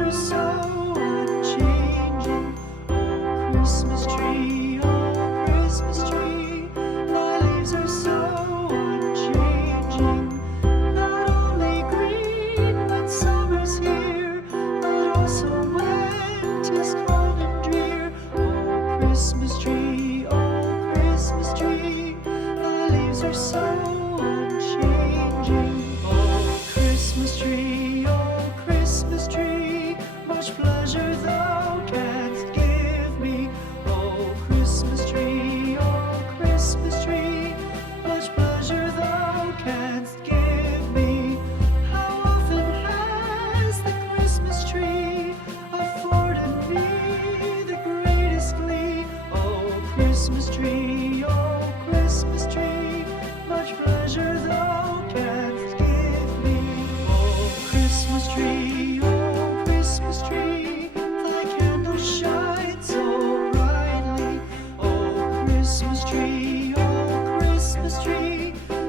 are so unchanging. Oh, Christmas tree, oh, Christmas tree, thy leaves are so unchanging. Not only green when summer's here, but also when 'tis cold and drear. Oh, Christmas tree, thy leaves are so unchanging. Oh, Christmas tree, much pleasure thou canst give me. Oh, Christmas tree, much pleasure thou canst give me. How often has the Christmas tree afforded me the greatest glee? Oh, Christmas tree, much pleasure thou canst give me. Oh, Christmas tree, thy candles shine so brightly. Oh, Christmas tree,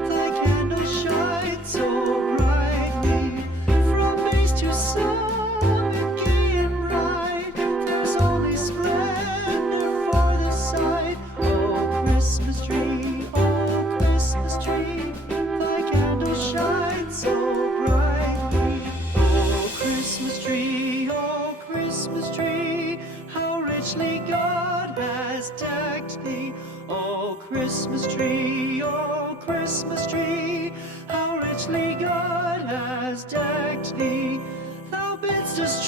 thy candles shine so brightly. From base to summit, gay and bright, there's only splendor for the sight. Oh, Christmas tree, thy candles shine so brightly. Oh, Christmas tree, how richly God has decked thee. Oh, Christmas tree, how richly God has decked thee. Thou bidst us